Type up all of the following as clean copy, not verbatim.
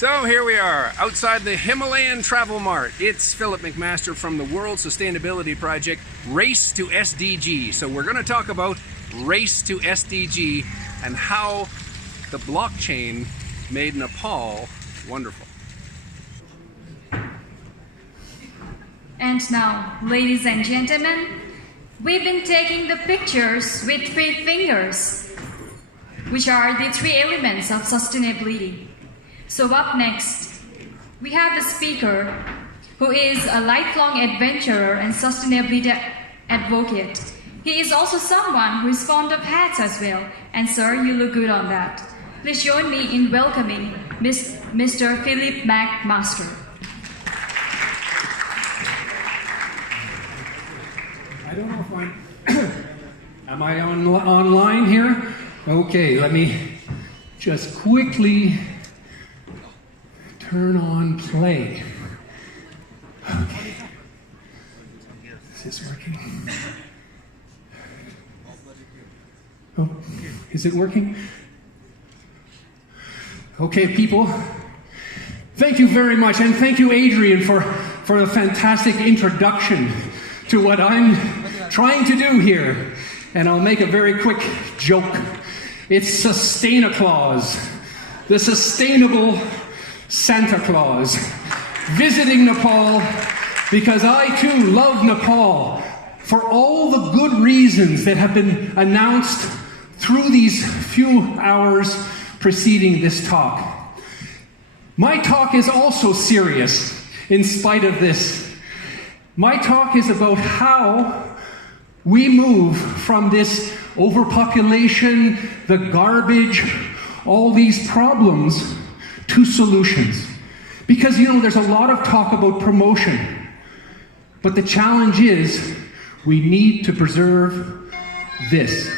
So here we are outside the Himalayan travel mart. It's Philip McMaster from the World Sustainability Project, Race to SDG. So we're going to talk about Race to SDG and how the blockchain made Nepal wonderful. And now, ladies and gentlemen, we've been taking the pictures with 3 fingers, which are the 3 elements of sustainability. So up next, we have the speaker who is a lifelong adventurer and sustainability advocate. He is also someone who is fond of hats as well. And sir, you look good on that. Please join me in welcoming Mr. Philip McMaster. I don't know if am I online here? Okay, let me just quickly turn on play. Okay. Is this working? Oh, is it working? Okay, people. Thank you very much, and thank you, Adrian, for a fantastic introduction to what I'm trying to do here. And I'll make a very quick joke. It's Sustain-a-Claus, the sustainable Santa Claus, visiting Nepal because I too love Nepal for all the good reasons that have been announced through these few hours preceding this talk. My talk is also serious in spite of this. My talk is about how we move from this overpopulation, the garbage, all these problems to solutions. Because, you know, there's a lot of talk about promotion, but the challenge is we need to preserve this.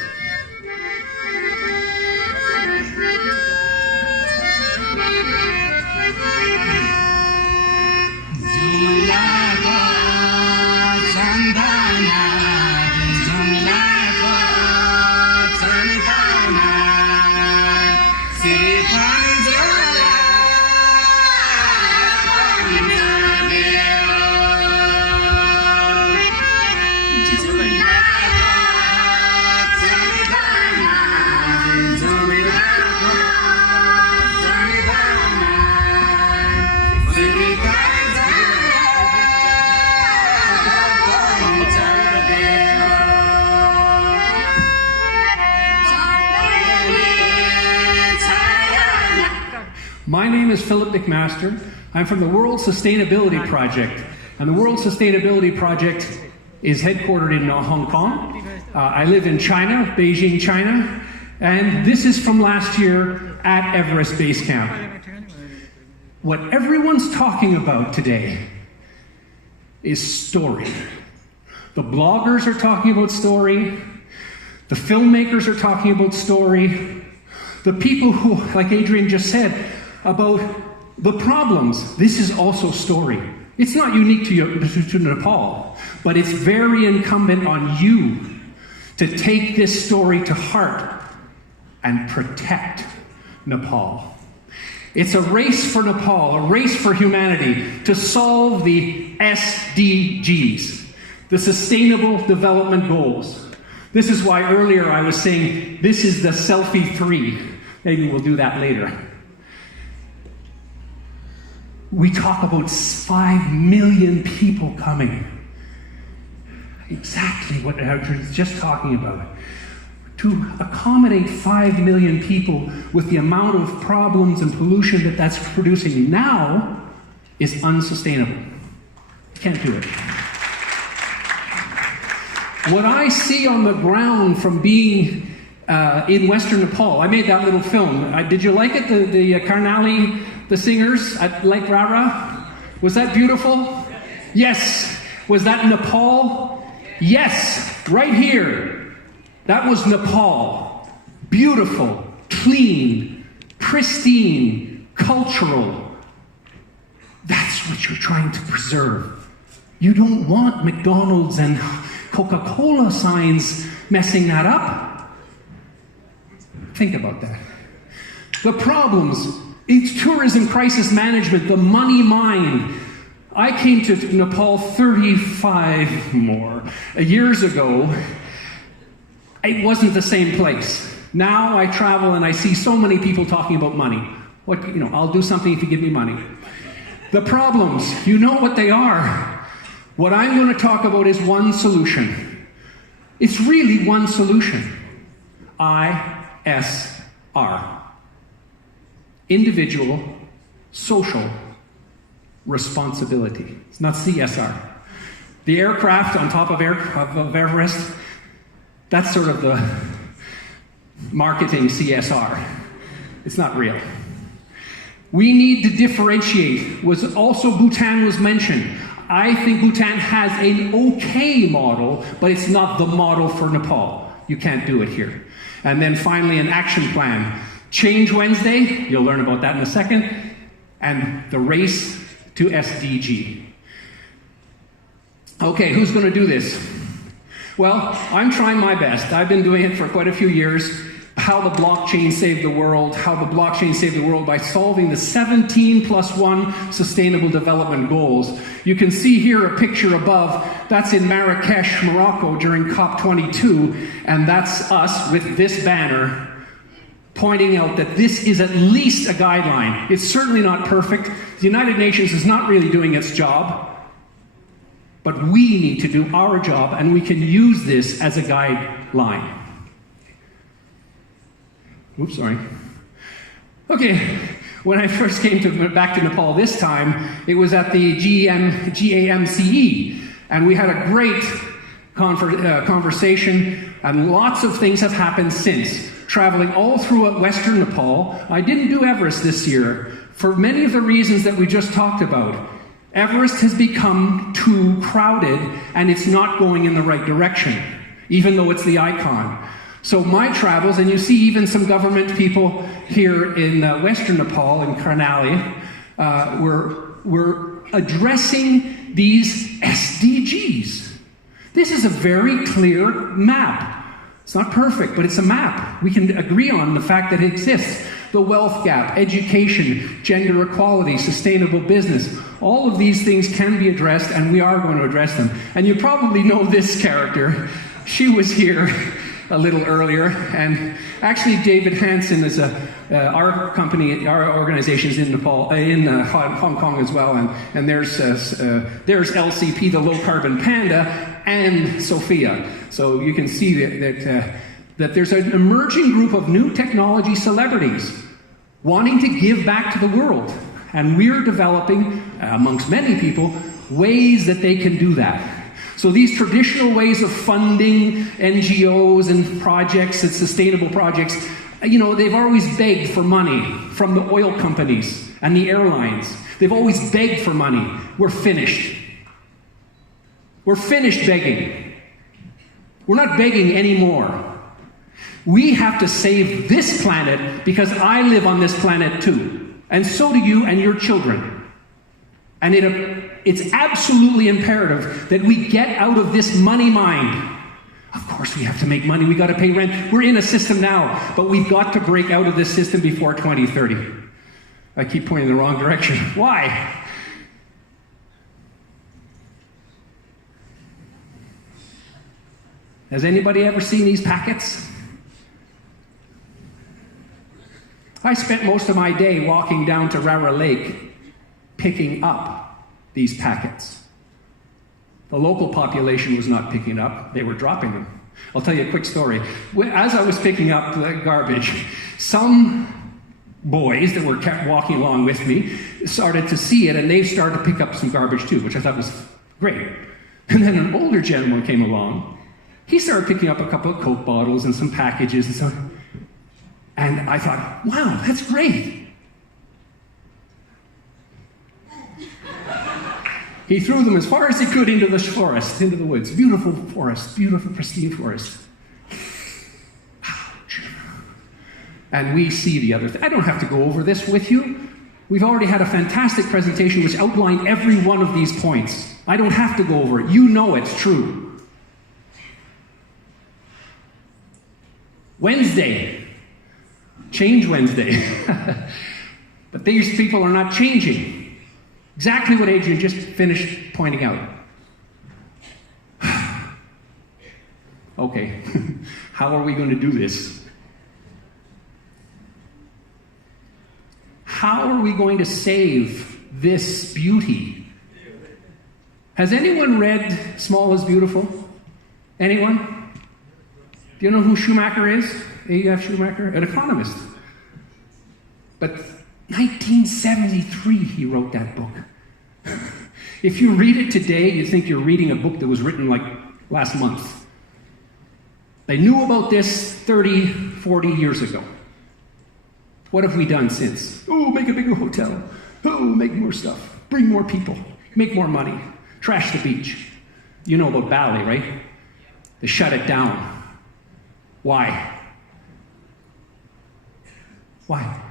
My name is Philip McMaster. I'm from the World Sustainability Project. And the World Sustainability Project is headquartered in Hong Kong. I live in China, Beijing, China. And this is from last year at Everest Base Camp. What everyone's talking about today is story. The bloggers are talking about story. The filmmakers are talking about story. The people who, like Adrian just said, about the problems. This is also story. It's not unique to Nepal, but it's very incumbent on you to take this story to heart and protect Nepal. It's a race for Nepal, a race for humanity to solve the SDGs, the Sustainable Development Goals. This is why earlier I was saying this is the selfie 3. Maybe we'll do that later. We talk about 5 million people coming. Exactly what I was just talking about. To accommodate 5 million people with the amount of problems and pollution that that's producing now is unsustainable. You can't do it. What I see on the ground from being in Western Nepal, I made that little film. Did you like it? The Karnali, the singers at Lake Rara? Was that beautiful? Yes. Was that Nepal? Yes. Right here. That was Nepal. Beautiful, clean, pristine, cultural. That's what you're trying to preserve. You don't want McDonald's and Coca-Cola signs messing that up. Think about that. The problems It's tourism crisis management, the money mind. I came to Nepal 35 more years ago. It wasn't the same place. Now I travel and I see so many people talking about money. I'll do something if you give me money. The problems, you know what they are. What I'm going to talk about is one solution. It's really one solution. ISR. Individual social responsibility. It's not CSR. The aircraft on top of Everest, that's sort of the marketing CSR. It's not real. We need to differentiate. Bhutan was mentioned. I think Bhutan has an okay model, but it's not the model for Nepal. You can't do it here. And then finally, an action plan. Change Wednesday, you'll learn about that in a second, and the race to SDG. Okay, who's going to do this? Well, I'm trying my best. I've been doing it for quite a few years. How the blockchain saved the world, by solving the 17+1 Sustainable Development Goals. You can see here a picture above. That's in Marrakesh, Morocco during COP22, and that's us with this banner pointing out that this is at least a guideline. It's certainly not perfect. The United Nations is not really doing its job, but we need to do our job, and we can use this as a guideline. Oops, sorry. Okay, when I first came back to Nepal this time, it was at the GAMCE, and we had a great conversation, and lots of things have happened since. Traveling all through Western Nepal, I didn't do Everest this year for many of the reasons that we just talked about. Everest has become too crowded, and it's not going in the right direction, even though it's the icon. So my travels, and you see even some government people here in Western Nepal, in Karnali, we're addressing these SDGs. This is a very clear map. It's not perfect, but it's a map. We can agree on the fact that it exists. The wealth gap, education, gender equality, sustainable business. All of these things can be addressed, and we are going to address them. And you probably know this character. She was here a little earlier, and actually David Hansen is our company, our organization is in Nepal, in Hong Kong as well, and there's LCP, the Low Carbon Panda, and Sophia. So you can see that there's an emerging group of new technology celebrities wanting to give back to the world, and we're developing, amongst many people, ways that they can do that. So these traditional ways of funding NGOs and projects and sustainable projects, they've always begged for money from the oil companies and the airlines. They've always begged for money. We're finished. We're finished begging. We're not begging anymore. We have to save this planet because I live on this planet too. And so do you and your children. And it's absolutely imperative that we get out of this money mind. Of course we have to make money, we got to pay rent. We're in a system now, but we've got to break out of this system before 2030. I keep pointing in the wrong direction. Why? Has anybody ever seen these packets? I spent most of my day walking down to Rara Lake picking up these packets. The local population was not picking up, they were dropping them. I'll tell you a quick story. As I was picking up the garbage, some boys that were kept walking along with me started to see it, and they started to pick up some garbage too, which I thought was great. And then an older gentleman came along. He started picking up a couple of Coke bottles and some packages and so on. And I thought, wow, that's great. He threw them as far as he could into the forest, into the woods. Beautiful forest, beautiful, pristine forest. Ouch. And we see the other thing. I don't have to go over this with you. We've already had a fantastic presentation which outlined every one of these points. I don't have to go over it. You know it's true. Wednesday. Change Wednesday. But these people are not changing. Exactly what Adrian just finished pointing out. Okay, how are we going to do this? How are we going to save this beauty? Has anyone read Small is Beautiful? Anyone? Do you know who Schumacher is? A.F. Schumacher? An economist. But 1973 he wrote that book. If you read it today, you think you're reading a book that was written like last month. They knew about this 30, 40 years ago. What have we done since? Oh, make a bigger hotel. Oh, make more stuff. Bring more people. Make more money. Trash the beach. You know about Bali, right? They shut it down. Why? Why?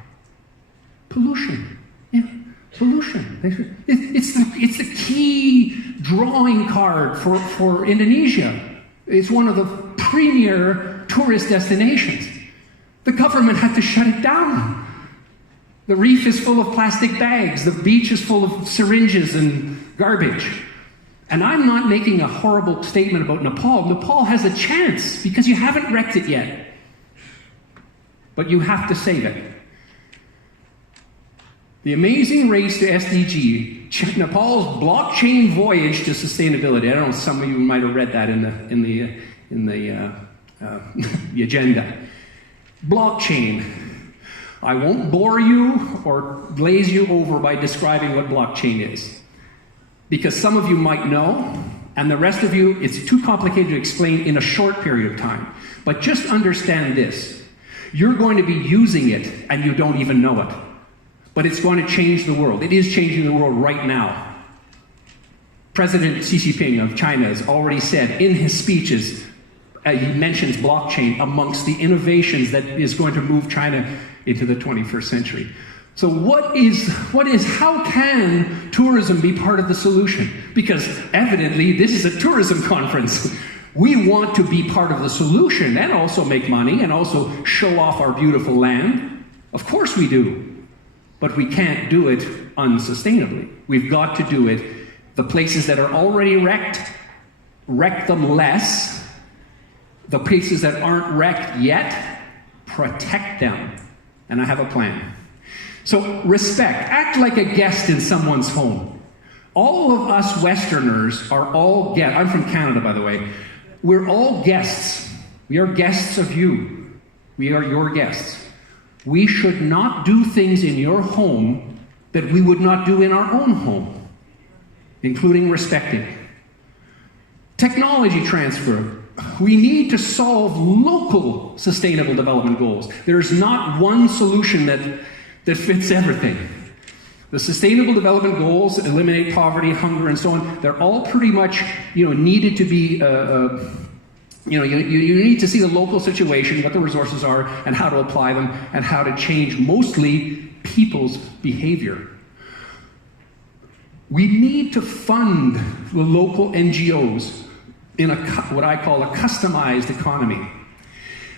Pollution. Yeah, pollution. It's the key drawing card for Indonesia. It's one of the premier tourist destinations. The government had to shut it down. The reef is full of plastic bags. The beach is full of syringes and garbage. And I'm not making a horrible statement about Nepal. Nepal has a chance because you haven't wrecked it yet. But you have to save it. The Amazing Race to SDG, Nepal's blockchain voyage to sustainability. I don't know, some of you might have read that in the agenda. Blockchain. I won't bore you or glaze you over by describing what blockchain is, because some of you might know, and the rest of you, it's too complicated to explain in a short period of time. But just understand this. You're going to be using it, and you don't even know it. But it's going to change the world. It is changing the world right now. President Xi Jinping of China has already said in his speeches, he mentions blockchain amongst the innovations that is going to move China into the 21st century. So how can tourism be part of the solution? Because evidently this is a tourism conference. We want to be part of the solution and also make money and also show off our beautiful land. Of course we do. But we can't do it unsustainably. We've got to do it. The places that are already wrecked, wreck them less. The places that aren't wrecked yet, protect them. And I have a plan. So respect. Act like a guest in someone's home. All of us Westerners are all guests. I'm from Canada, by the way. We're all guests. We are guests of you. We are your guests. We should not do things in your home that we would not do in our own home, including respecting. Technology transfer. We need to solve local sustainable development goals. There's not one solution that fits everything. The sustainable development goals, eliminate poverty, hunger, and so on, they're all pretty much needed to be you need to see the local situation, what the resources are, and how to apply them, and how to change mostly people's behavior. We need to fund the local NGOs in what I call a customized economy.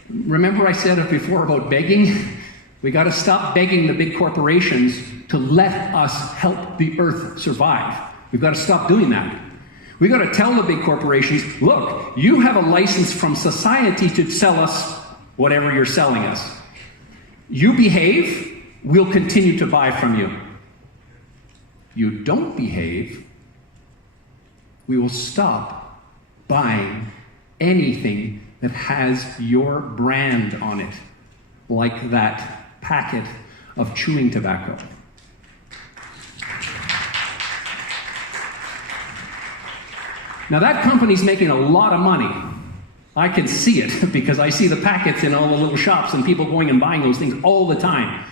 Remember I said it before about begging? We got to stop begging the big corporations to let us help the earth survive. We've got to stop doing that. We've got to tell the big corporations, look, you have a license from society to sell us whatever you're selling us. You behave, we'll continue to buy from you. You don't behave, we will stop buying anything that has your brand on it, like that packet of chewing tobacco. Now that company's making a lot of money. I can see it because I see the packets in all the little shops and people going and buying those things all the time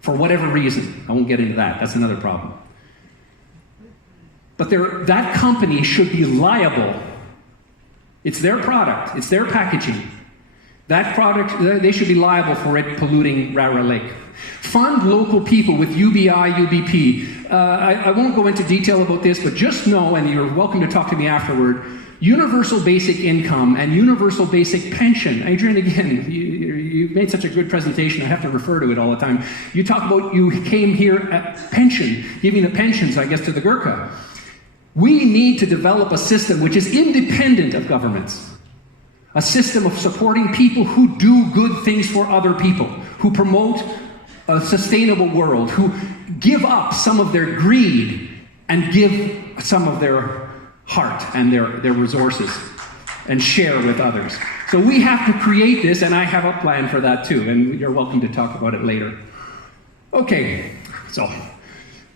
for whatever reason. I won't get into that. That's another problem. But that company should be liable. It's their product. It's their packaging. That product, they should be liable for it polluting Rara Lake. Fund local people with UBI, UBP. I won't go into detail about this, but just know, and you're welcome to talk to me afterward, universal basic income and universal basic pension. Adrian, again, you made such a good presentation, I have to refer to it all the time. You talk about you came here at pension, giving the pensions, I guess, to the Gurkha. We need to develop a system which is independent of governments. A system of supporting people who do good things for other people, who promote a sustainable world, who give up some of their greed and give some of their heart and their resources and share with others. So we have to create this, and I have a plan for that too, and you're welcome to talk about it later. Okay, so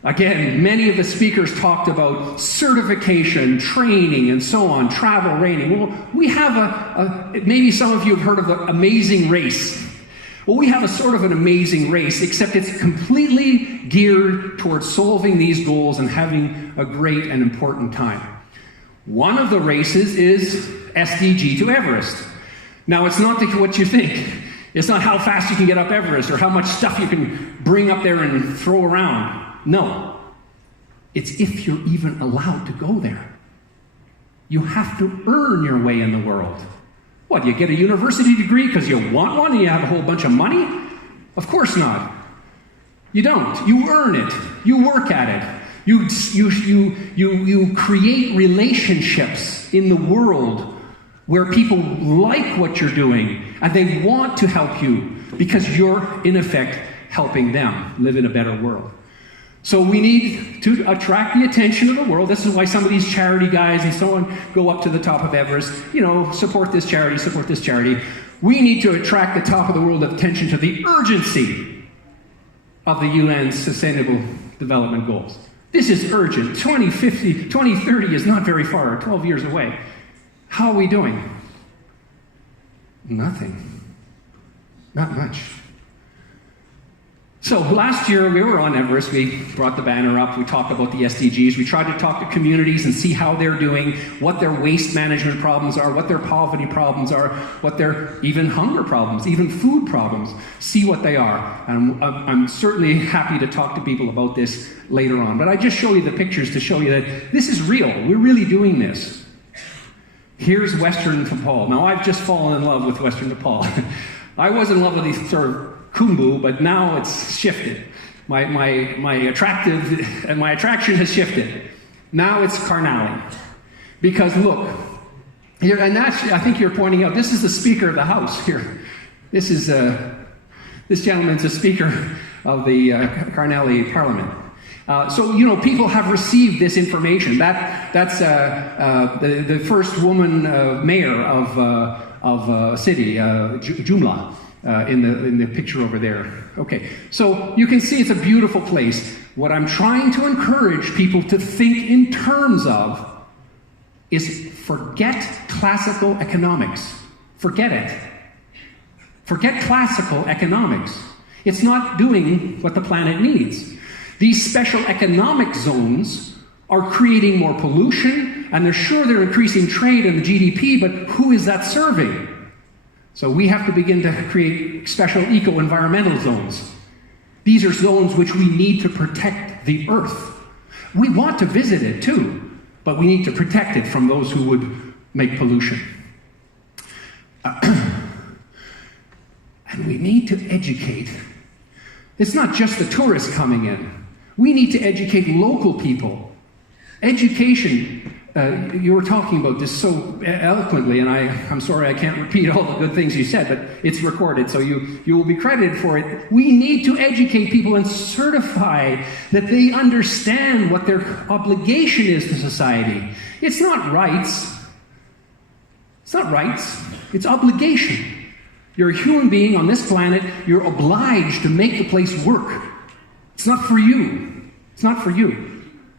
again, many of the speakers talked about certification, training, and so on, travel, training. Well, we have maybe some of you have heard of the Amazing Race. Well, we have a sort of an amazing race, except it's completely geared towards solving these goals and having a great and important time. One of the races is SDG to Everest. Now, it's not what you think. It's not how fast you can get up Everest or how much stuff you can bring up there and throw around. No. It's if you're even allowed to go there. You have to earn your way in the world. What, you get a university degree because you want one and you have a whole bunch of money? Of course not. You don't. You earn it. You work at it. You create relationships in the world where people like what you're doing and they want to help you because you're, in effect, helping them live in a better world. So we need to attract the attention of the world. This is why some of these charity guys and so on go up to the top of Everest. You know, support this charity, support this charity. We need to attract the top of the world attention to the urgency of the UN's Sustainable Development Goals. This is urgent. 2050, 2030 is not very far, 12 years away. How are we doing? Nothing. Not much. So last year we were on Everest, we brought the banner up, we talked about the SDGs, we tried to talk to communities and see how they're doing, what their waste management problems are, what their poverty problems are, what their even hunger problems, even food problems, see what they are. And I'm certainly happy to talk to people about this later on. But I just show you the pictures to show you that this is real, we're really doing this. Here's Western Nepal. Now I've just fallen in love with Western Nepal. I was in love with these sort of Khumbu, but now it's shifted. My attraction has shifted. Now it's Karnali. Because look, here, and that's, I think you're pointing out, this is the Speaker of the House here. This is, this gentleman's the Speaker of the Karnali Parliament. So, you know, people have received this information. That's the first woman mayor of a city, Jumla. In the picture over there. Okay, so you can see it's a beautiful place. What I'm trying to encourage people to think in terms of is forget classical economics. Forget it. Forget classical economics. It's not doing what the planet needs. These special economic zones are creating more pollution, and they're increasing trade and the GDP, but who is that serving? So we have to begin to create special eco-environmental zones. These are zones which we need to protect the earth. We want to visit it too, but we need to protect it from those who would make pollution. And we need to educate. It's not just the tourists coming in. We need to educate local people. Education. You were talking about this so eloquently, and I'm sorry I can't repeat all the good things you said, but it's recorded, so you will be credited for it. We need to educate people and certify that they understand what their obligation is to society. It's not rights. It's not rights. It's obligation. You're a human being on this planet. You're obliged to make the place work. It's not for you. It's not for you.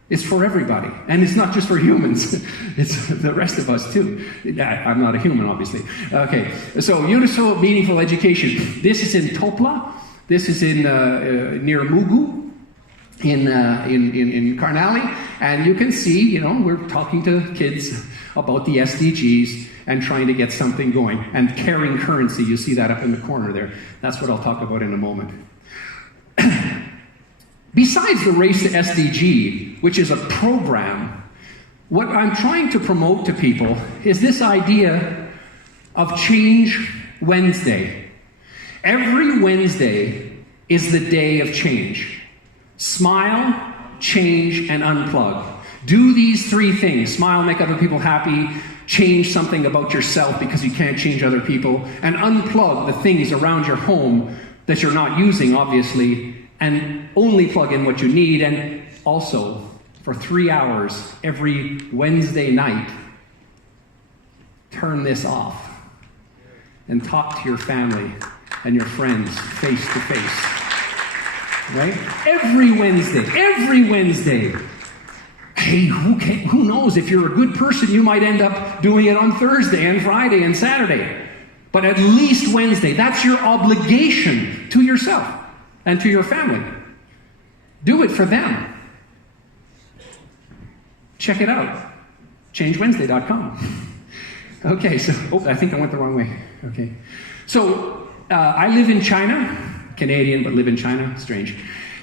It's for everybody. And it's not just for humans. It's the rest of us too. I'm not a human, obviously. Okay, so universal meaningful education. This is in Topla. This is in near Mugu in Karnali. And you can see, you know, we're talking to kids about the SDGs and trying to get something going. And caring currency, you see that up in the corner there. That's what I'll talk about in a moment. Besides the Race to SDG, which is a program, what I'm trying to promote to people is this idea of Change Wednesday. Every Wednesday is the day of change. Smile, change, and unplug. Do these three things. Smile, make other people happy. Change something about yourself because you can't change other people. And unplug the things around your home that you're not using, obviously, and only plug in what you need. And also, for 3 hours every Wednesday night, turn this off and talk to your family and your friends face to face. Right? Every Wednesday. Hey, who knows? If you're a good person, you might end up doing it on Thursday and Friday and Saturday. But at least Wednesday. That's your obligation to yourself and to your family. Do it for them. Check it out. ChangeWednesday.com. Okay, so, I think I went the wrong way. Okay. So, I live in China. Canadian, but live in China. Strange.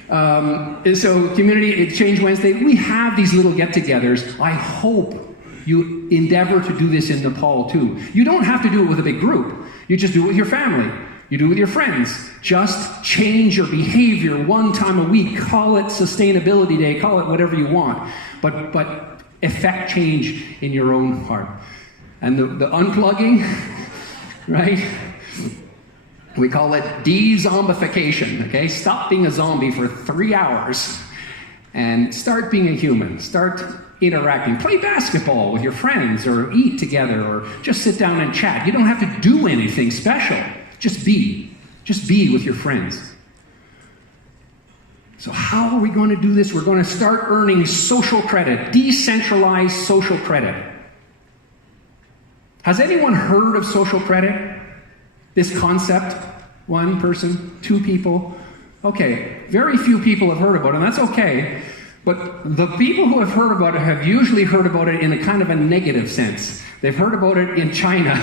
And so, community, Change Wednesday, we have these little get-togethers. I hope you endeavor to do this in Nepal, too. You don't have to do it with a big group. You just do it with your family. You do it with your friends. Just change your behavior one time a week. Call it Sustainability Day. Call it whatever you want. But effect change in your own heart. And the unplugging, right? We call it de-zombification, okay? Stop being a zombie for 3 hours and start being a human. Start interacting. Play basketball with your friends or eat together or just sit down and chat. You don't have to do anything special. Just be. Just be with your friends. So how are we going to do this? We're going to start earning social credit, decentralized social credit. Has anyone heard of social credit? This concept? One person, two people? Okay, very few people have heard about it, and that's okay. But the people who have heard about it have usually heard about it in a kind of a negative sense. They've heard about it in China.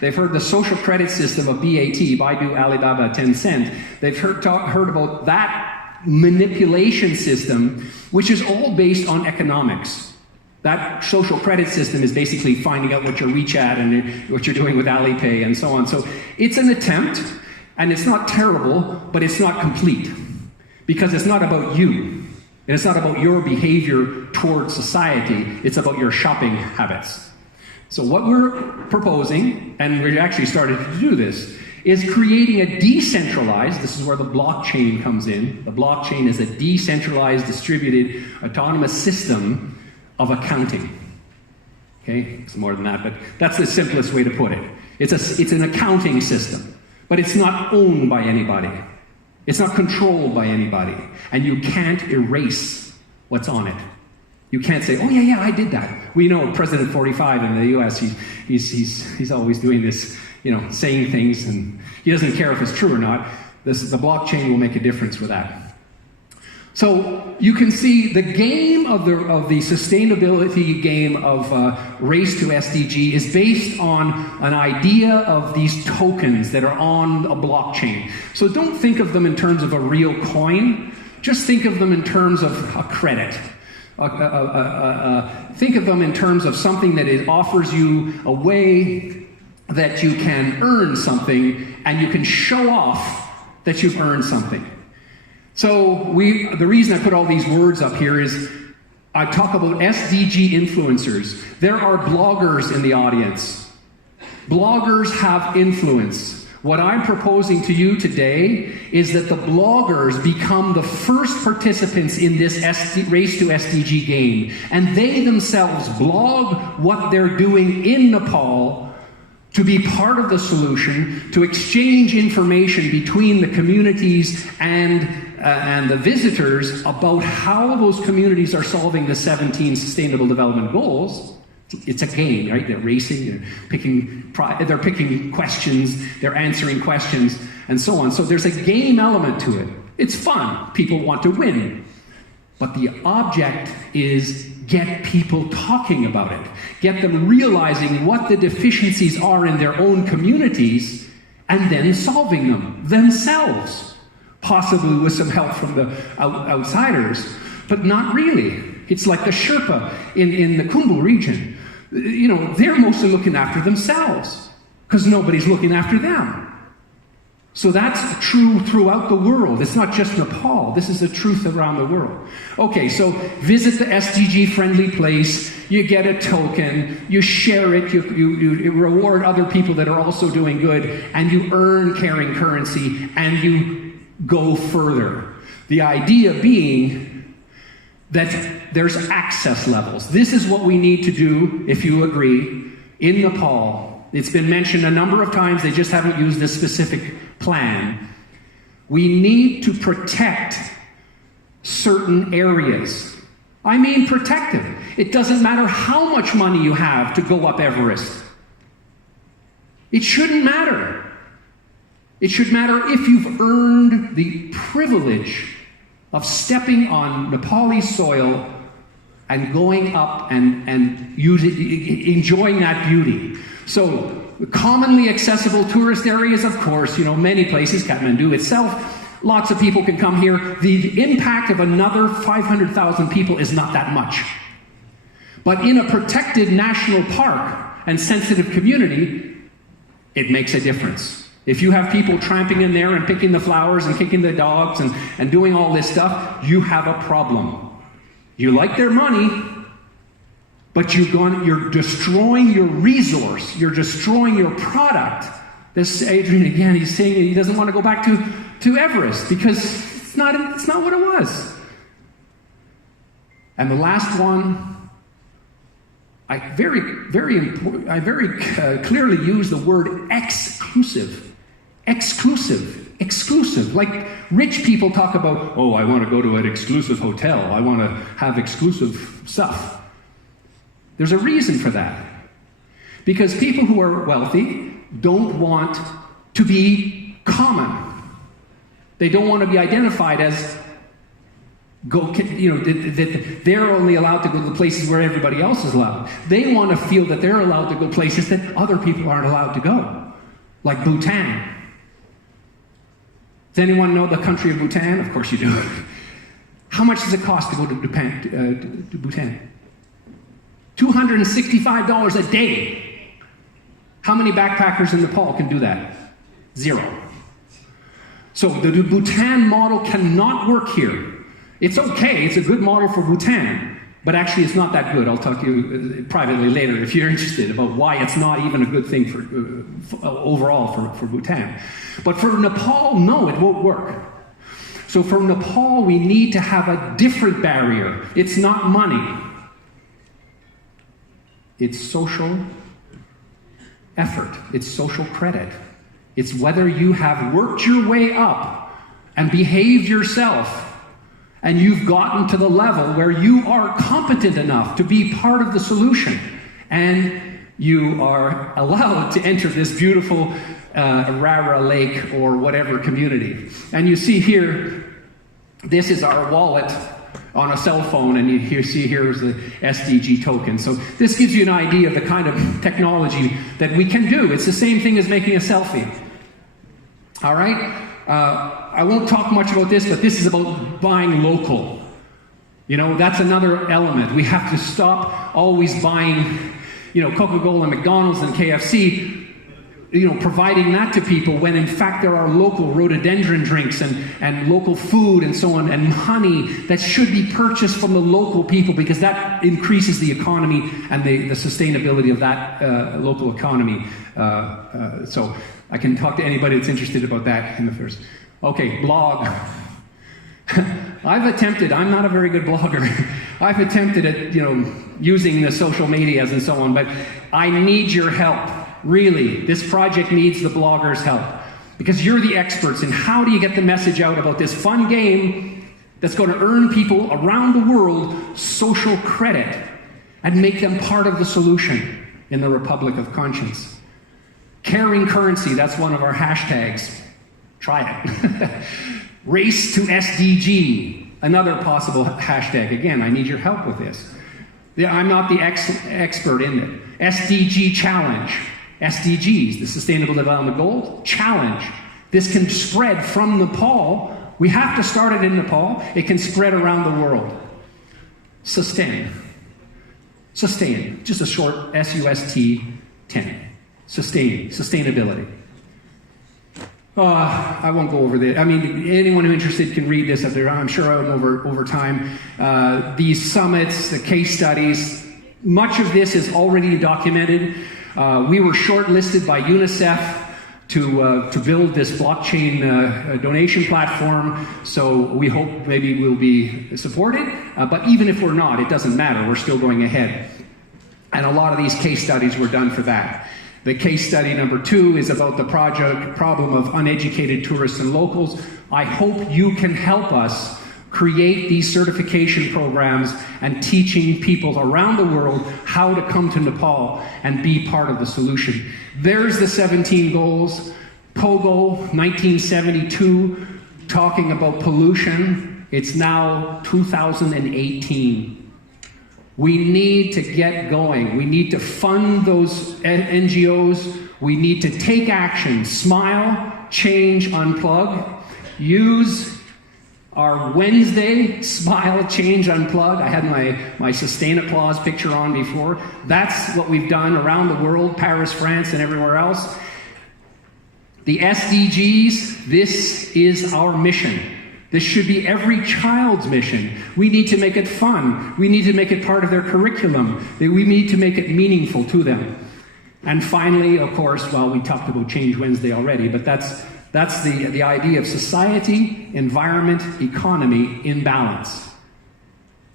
They've heard the social credit system of BAT, Baidu, Alibaba, Tencent. They've heard about that manipulation system, which is all based on economics. That social credit system is basically finding out what your WeChat and what you're doing with Alipay and so on. So it's an attempt, and it's not terrible, but it's not complete. Because it's not about you. And it's not about your behavior towards society. It's about your shopping habits. So what we're proposing, and we actually started to do this, is creating a decentralized, this is where the blockchain comes in. The blockchain is a decentralized, distributed, autonomous system of accounting. Okay, it's more than that, but that's the simplest way to put it. It's an accounting system, but it's not owned by anybody. It's not controlled by anybody, and you can't erase what's on it. You can't say, "Oh yeah, I did that." We know President 45 in the U.S. He's always doing this, saying things, and he doesn't care if it's true or not. The blockchain will make a difference with that. So you can see the game of the sustainability game of Race to SDG is based on an idea of these tokens that are on a blockchain. So don't think of them in terms of a real coin. Just think of them in terms of a credit. Think of them in terms of something that offers you a way that you can earn something and you can show off that you've earned something. So the reason I put all these words up here is I talk about SDG influencers. There are bloggers in the audience. Bloggers have influence. What I'm proposing to you today is that the bloggers become the first participants in this Race to SDG game. And they themselves blog what they're doing in Nepal to be part of the solution, to exchange information between the communities and the visitors about how those communities are solving the 17 Sustainable Development Goals. It's a game, right? They're racing, they're picking questions, they're answering questions, and so on. So there's a game element to it. It's fun. People want to win. But the object is get people talking about it. Get them realizing what the deficiencies are in their own communities and then solving them themselves. Possibly with some help from the outsiders, but not really. It's like the Sherpa in the Khumbu region. They're mostly looking after themselves because nobody's looking after them. So that's true throughout the world. It's not just Nepal. This is the truth around the world. Okay, so visit the SDG-friendly place. You get a token. You share it. You reward other people that are also doing good. And you earn caring currency. And you go further. The idea being that there's access levels. This is what we need to do, if you agree, in Nepal. It's been mentioned a number of times. They just haven't used this specific plan. We need to protect certain areas. I mean protect them. It doesn't matter how much money you have to go up Everest. It shouldn't matter. It should matter if you've earned the privilege of stepping on Nepali soil and going up and enjoying that beauty. So, commonly accessible tourist areas, of course, many places, Kathmandu itself, lots of people can come here. The impact of another 500,000 people is not that much. But in a protected national park and sensitive community, it makes a difference. If you have people tramping in there and picking the flowers and kicking the dogs and doing all this stuff, you have a problem. You like their money, but you're destroying your resource. You're destroying your product. This Adrian, again, he's saying he doesn't want to go back to Everest because it's not what it was. And the last one, I very clearly use the word exclusive. Exclusive. Like rich people talk about, oh, I want to go to an exclusive hotel. I want to have exclusive stuff. There's a reason for that. Because people who are wealthy don't want to be common. They don't want to be identified as that they're only allowed to go to the places where everybody else is allowed. They want to feel that they're allowed to go places that other people aren't allowed to go. Like Bhutan. Does anyone know the country of Bhutan? Of course you do. How much does it cost to go to Bhutan? $265 a day. How many backpackers in Nepal can do that? 0. So the Bhutan model cannot work here. It's okay, it's a good model for Bhutan, but actually it's not that good. I'll talk to you privately later if you're interested about why it's not even a good thing for overall for Bhutan. But for Nepal, no, it won't work. So for Nepal, we need to have a different barrier. It's not money. It's social effort. It's social credit. It's whether you have worked your way up and behaved yourself and you've gotten to the level where you are competent enough to be part of the solution and you are allowed to enter this beautiful Rara Lake or whatever community. And you see here, this is our wallet on a cell phone, and you see here's the SDG token. So this gives you an idea of the kind of technology that we can do. It's the same thing as making a selfie. All right? I won't talk much about this, but this is about buying local. That's another element. We have to stop always buying, Coca-Cola, McDonald's, and KFC, providing that to people when in fact there are local rhododendron drinks and local food and so on, and honey that should be purchased from the local people because that increases the economy and the sustainability of that local economy. So I can talk to anybody that's interested about that in the first. Okay, blog. I'm not a very good blogger. I've attempted at, using the social medias and so on, but I need your help. Really, this project needs the bloggers' help because you're the experts in how do you get the message out about this fun game that's going to earn people around the world social credit and make them part of the solution in the Republic of Conscience. Caring currency, that's one of our hashtags. Try it. Race to SDG, another possible hashtag. Again, I need your help with this. I'm not the expert in it. SDG challenge. SDGs, the Sustainable Development Goals, challenge. This can spread from Nepal. We have to start it in Nepal. It can spread around the world. Sustain. Sustain. Just a short SUST 10. Sustain. Sustainability. I won't go over this. I mean, anyone who's interested can read this up there. I'm sure over time. These summits, the case studies, much of this is already documented. We were shortlisted by UNICEF to build this blockchain donation platform, so we hope maybe we'll be supported. But even if we're not, it doesn't matter. We're still going ahead. And a lot of these case studies were done for that. The case study number 2 is about the problem of uneducated tourists and locals. I hope you can help us create these certification programs and teaching people around the world how to come to Nepal and be part of the solution. There's the 17 goals. Pogo, 1972, talking about pollution. It's now 2018. We need to get going. We need to fund those NGOs. We need to take action. Smile, change, unplug. Use our Wednesday Smile, Change, Unplug. I had my Sustain Applause picture on before. That's what we've done around the world, Paris, France, and everywhere else. The SDGs, this is our mission. This should be every child's mission. We need to make it fun. We need to make it part of their curriculum. We need to make it meaningful to them. And finally, of course, well, we talked about Change Wednesday already, but that's the idea of society, environment, economy in balance.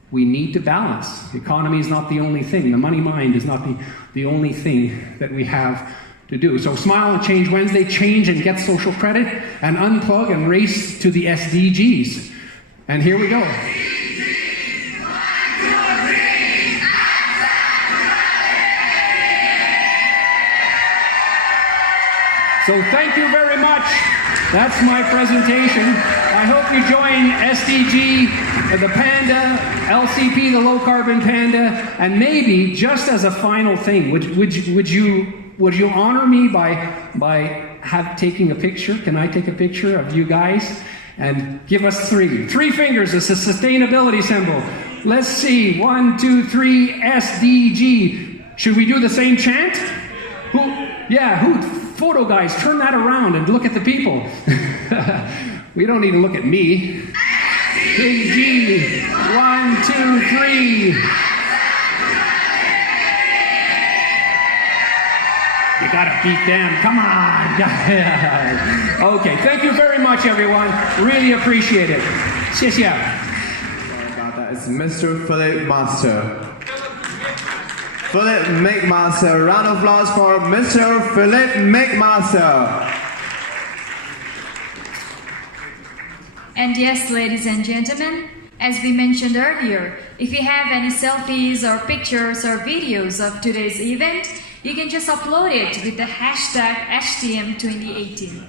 We need to balance. The economy is not the only thing. The money mind is not the only thing that we have to do. So smile and change Wednesday, change and get social credit, and unplug and race to the SDGs. And here we go. So thank you very much. That's my presentation. I hope you join SDG, the Panda, LCP, the Low Carbon Panda, and maybe just as a final thing, would you honor me by taking a picture? Can I take a picture of you guys? And give us three fingers. It's a sustainability symbol. Let's see. 1, 2, 3. SDG. Should we do the same chant? Photo guys, turn that around and look at the people. We don't need to look at me. Big G. 1, 2, 3. You gotta beat them. Come on. Okay, thank you very much, everyone. Really appreciate it. 谢谢. Sorry about that. It's Mr. Philip Master. Philip McMaster. Round of applause for Mr. Philip McMaster. And yes, ladies and gentlemen, as we mentioned earlier, if you have any selfies or pictures or videos of today's event, you can just upload it with the hashtag HTM2018.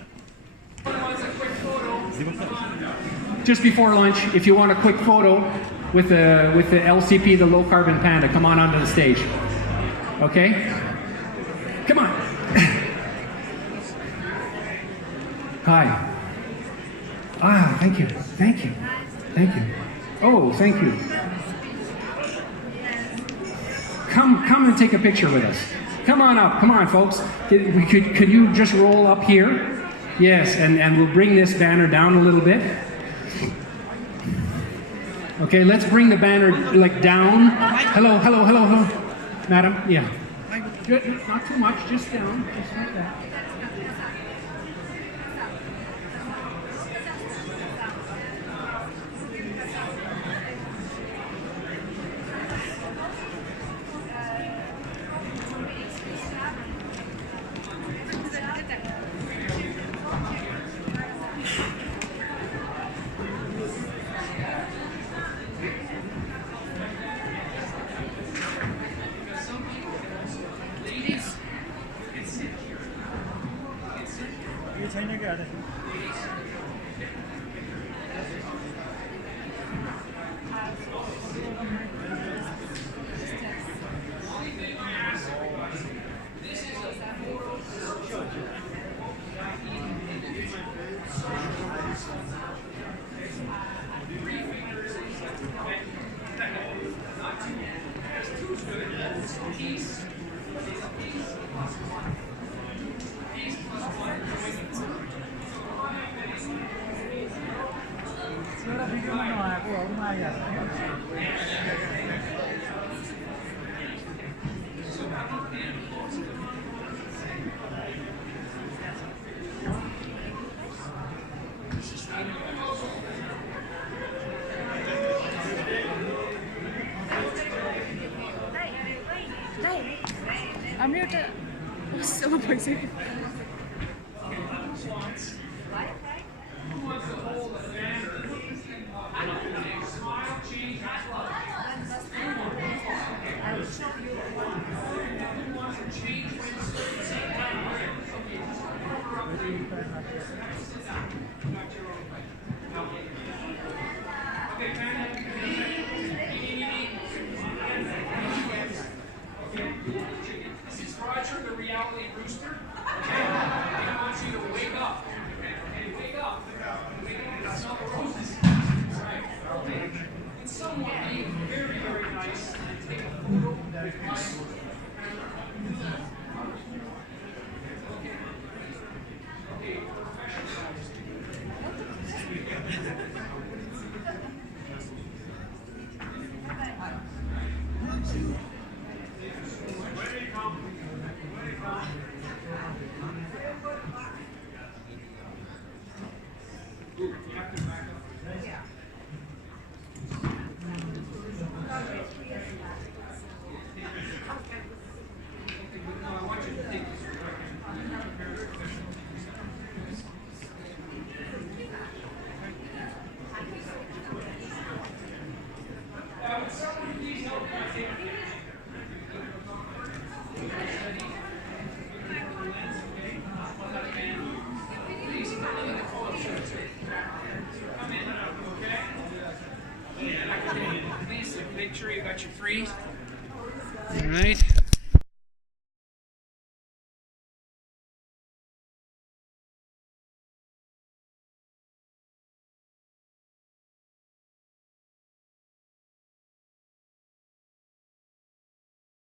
Just before lunch, if you want a quick photo with the LCP, the Low Carbon Panda, come on onto the stage. Okay? Come on. Hi. Ah, thank you. Thank you. Thank you. Oh, thank you. Come and take a picture with us. Come on up. Come on, folks. Could you just roll up here? Yes, and we'll bring this banner down a little bit. Okay, let's bring the banner like down. Hello. Madam, yeah. Good, not too much, just down, just like that. I'm here to celebrate. This is Roger, the reality rooster. Okay? I want you to wake up. Okay, wake up. That's not the roses. Right. Can someone be very, very nice and take a photo with us? Okay, professional. Please make sure you got your freeze. All right.